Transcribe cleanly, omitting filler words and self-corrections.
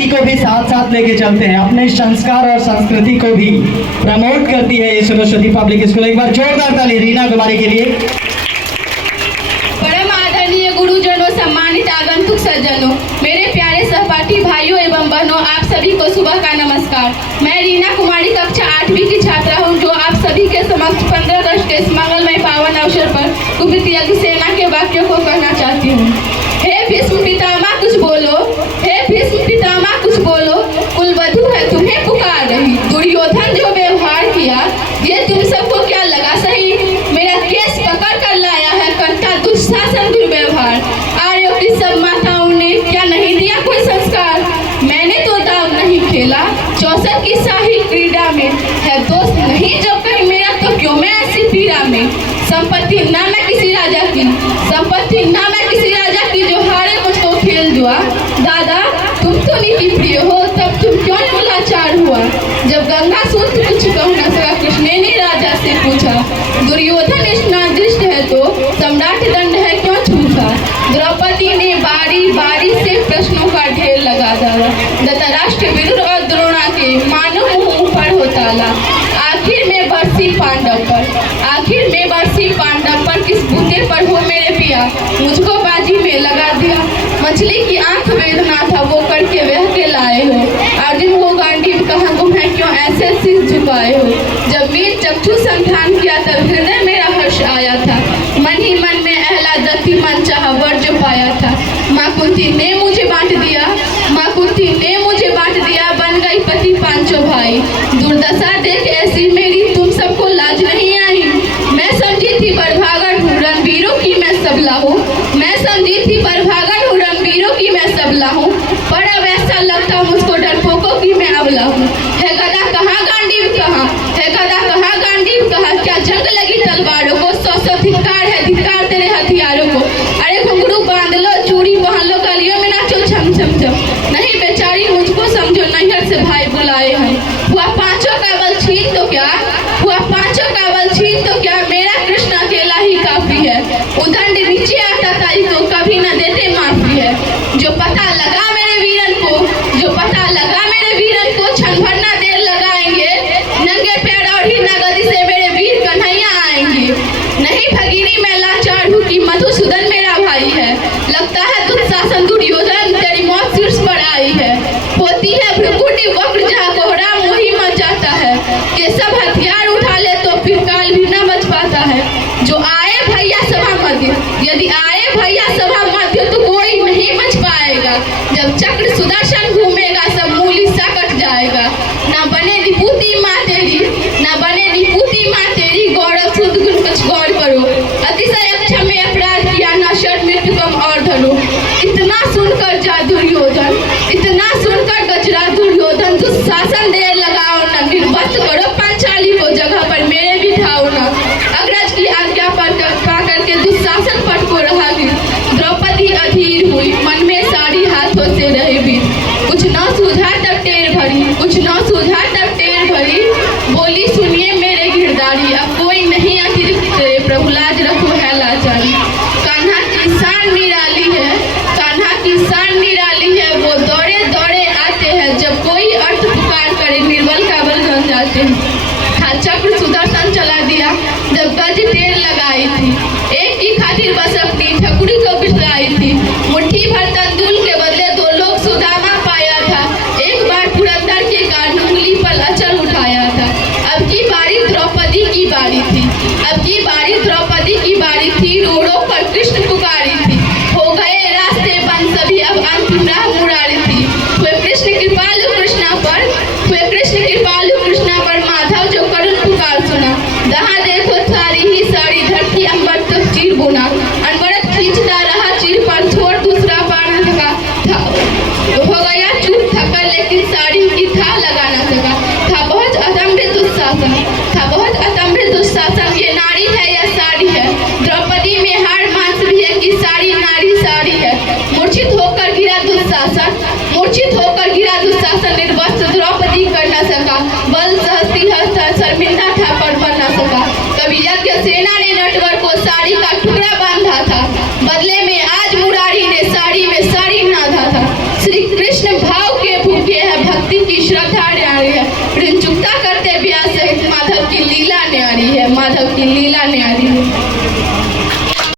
संस्कृति को भी साथ साथ लेके चलते हैं, अपने संस्कार और संस्कृति को भी प्रमोट करती है ये सरस्वती पब्लिक स्कूल। एक बार जोरदार ताली रीना कुमारी के लिए। परम आदरणीय गुरुजनों, सम्मानित आगंतुक सज्जनों, मेरे प्यारे सहपाठी भाइयों एवं बहनों, आप सभी को सुबह का नमस्कार। मैं रीना कुमारी कक्षा 8वीं की छात्रा हूं, जो आप सभी के समक्ष 15 अगस्त के इस मंगलमय पावन अवसर पर कुपित यज्ञ सेना के वाक्यों को कहना चाहती हूँ। हे भीष्म पितामह कुछ बोलो, हे भीष्म पितामह कुछ बोलो, कुलवधू है तुम्हें पुकार रही। दुर्योधन जो व्यवहार किया ये तुम सबको क्या लगा सही? मेरा केस पकड़ कर लाया है करता दुशासन दुर्व्यवहार। आर्यों की सब माताओं ने क्या नहीं दिया कोई संस्कार? मैंने तो दाव नहीं खेला 64 की शाही क्रीड़ा में, है दोस्त नहीं जब कहीं मेरा तो क्यों मैं ऐसी पीड़ा में। संपत्ति ना मैं किसी राजा की, संपत्ति ना मैं किसी राजा की, जो हारे मुझको खेल जुआ। दादा तुम तो नीति प्रिय हो, तब तुम क्यों लाचार हुआ? जब गंगा सूत्र कुछ कह न सका, कृष्ण ने राजा से पूछा। दुर्योधन स्नादिष्ट है तो सम्राट दंड है क्यों छूटा? द्रौपदी ने बारी बारी से प्रश्नों का ढेर लगा डाला। धृतराष्ट्र विदुर और द्रोणा के मानो मुंह पर हो ताला। आखिर में बरसी पांडव पर, आखिर में बरसी पांडव पर, किस बूते पर हो मेरे पिया? मुझको बाजी में लगा दिया। मछली की आंख वेदना था वो करके वह के लाए हो। अर्जुन को गांडीव कहा तुम्हें क्यों ऐसे शीश झुकाए हो? जब वीर चक्षु संधान किया तब हृदय मेरा हर्ष आया था। मन ही मन में अहलादती मन चाहा वर जो पाया था। माँ कुंती ने मुझे बांट दिया, माँ कुंती ने मुझे बांट दिया, बन गई पति पांचों भाई। दुर्दशा देख ऐसी मेरी तुम सबको लाज नहीं आई। मैं समझी थी बड़भागन हूँ रणवीरों की मैं सबला हूँ, मैं समझी थी बड़भागन हूँ रणवीरों की मैं सबला हूँ, पर अब ऐसा लगता मुझको डरपोकों की मैं अबला हूँ। है गदा कहाँ गांडीव कहाँ, है गदा कहाँ गांडीव कहाँ? क्या जंग लगी तलवारों को? 100 धिक्कार है धिक्कार तेरे हथियारों को। अरे घुंघरू बांध लो, चूड़ी पहन लो, गलियों में नाचो छम छम छम। नहीं बेचारी मुझको समझो, नैहर से भाई बुलाए हैं। हुआ पांचों का बल छीन तो क्या, हुआ पांचों का बल छीन तो क्या, मेरा कृष्ण अकेला ही काफी है। उदंड नीचे आता ताई तो कभी न देते माफी है। जो पता लगा मेरे वीरन को, जो पता लगा मेरे वीरन को, क्षण भर भक्ति की श्रद्धा